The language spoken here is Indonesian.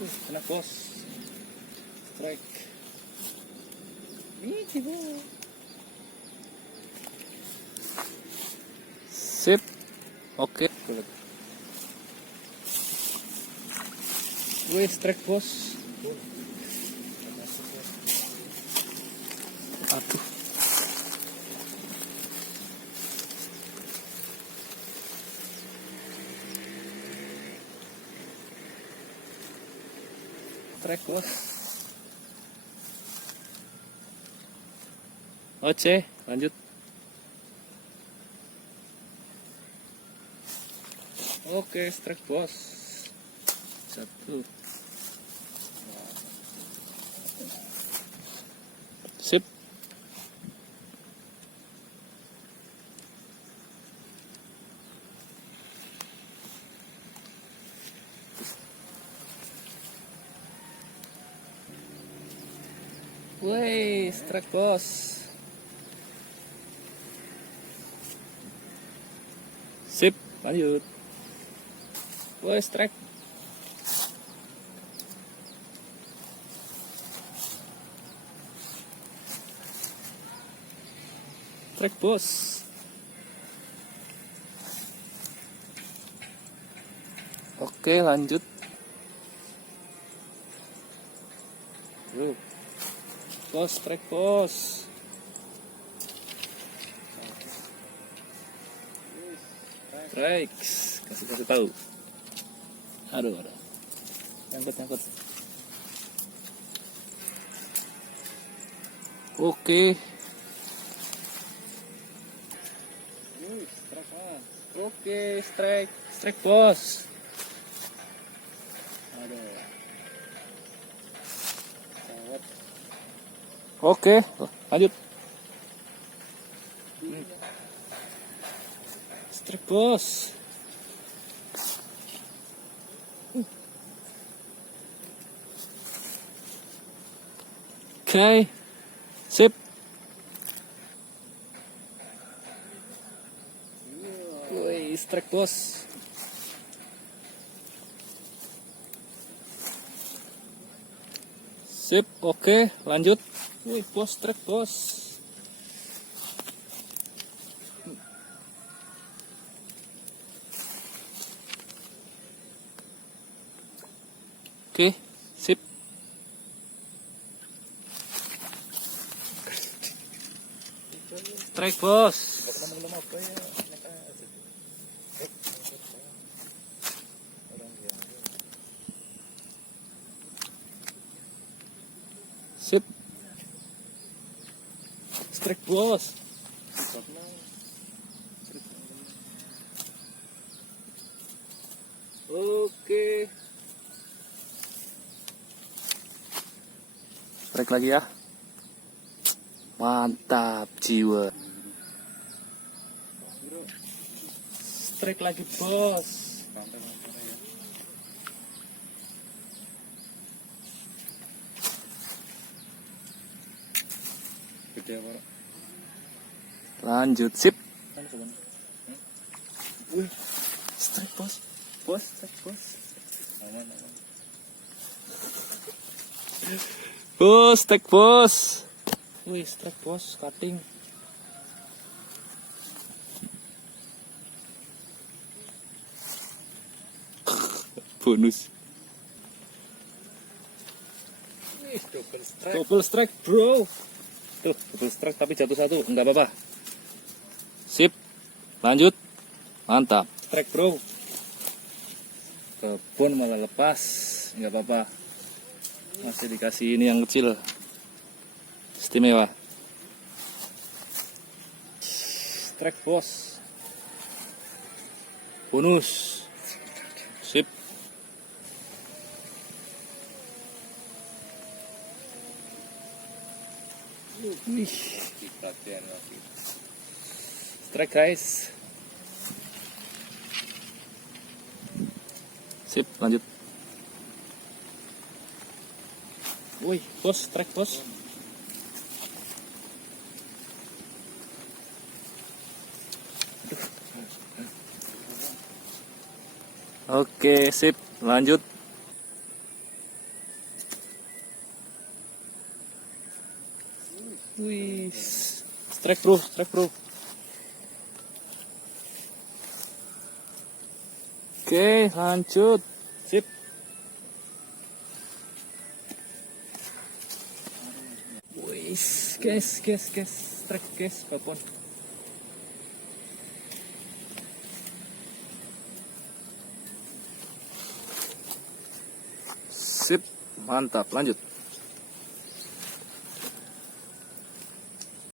Kena bos. Strike. Ini bos. Sip. Oke. Wih, strike bos. Aduh. Strike bos. Oke, lanjut. Oke, strike bos. Satu. Sip. Woi, strike bos. Sip, lanjut. Woi, strike. Strike bos. Oke, lanjut. Bos, strike bos. Strikes, kasih tahu. Aduh. Nyangkut. Oke. Oke, strike bos. Aduh. Oke, lanjut. Strike bos. Oke, sip. Woi, strike bos. Sip, oke, lanjut. Wih, bos, strike bos. Oke, sip. Strike bos. Sip. Strike bos. Oke. Strike lagi ya. Mantap jiwa. Strike lagi bos. Lanjut, sip. Strike bos. Strike bos. Bos, strike bos. Wih, strike bos, cutting. Bonus. Double strike, bro. Tuh, double strike tapi jatuh satu, enggak apa-apa. Sip. Lanjut. Mantap. Strike, bro. Kebun malah lepas, enggak apa-apa. Masih dikasih ini yang kecil. Istimewa. Strike bos. Bonus. Sip. Wih. Strike guys. Sip, lanjut. Wih, bos, strike bos. Oke, sip, lanjut. Wih, strike bro, strike bro. Oke, lanjut. Sip. Wih, guys, strike guys, babon. Sip, mantap, lanjut.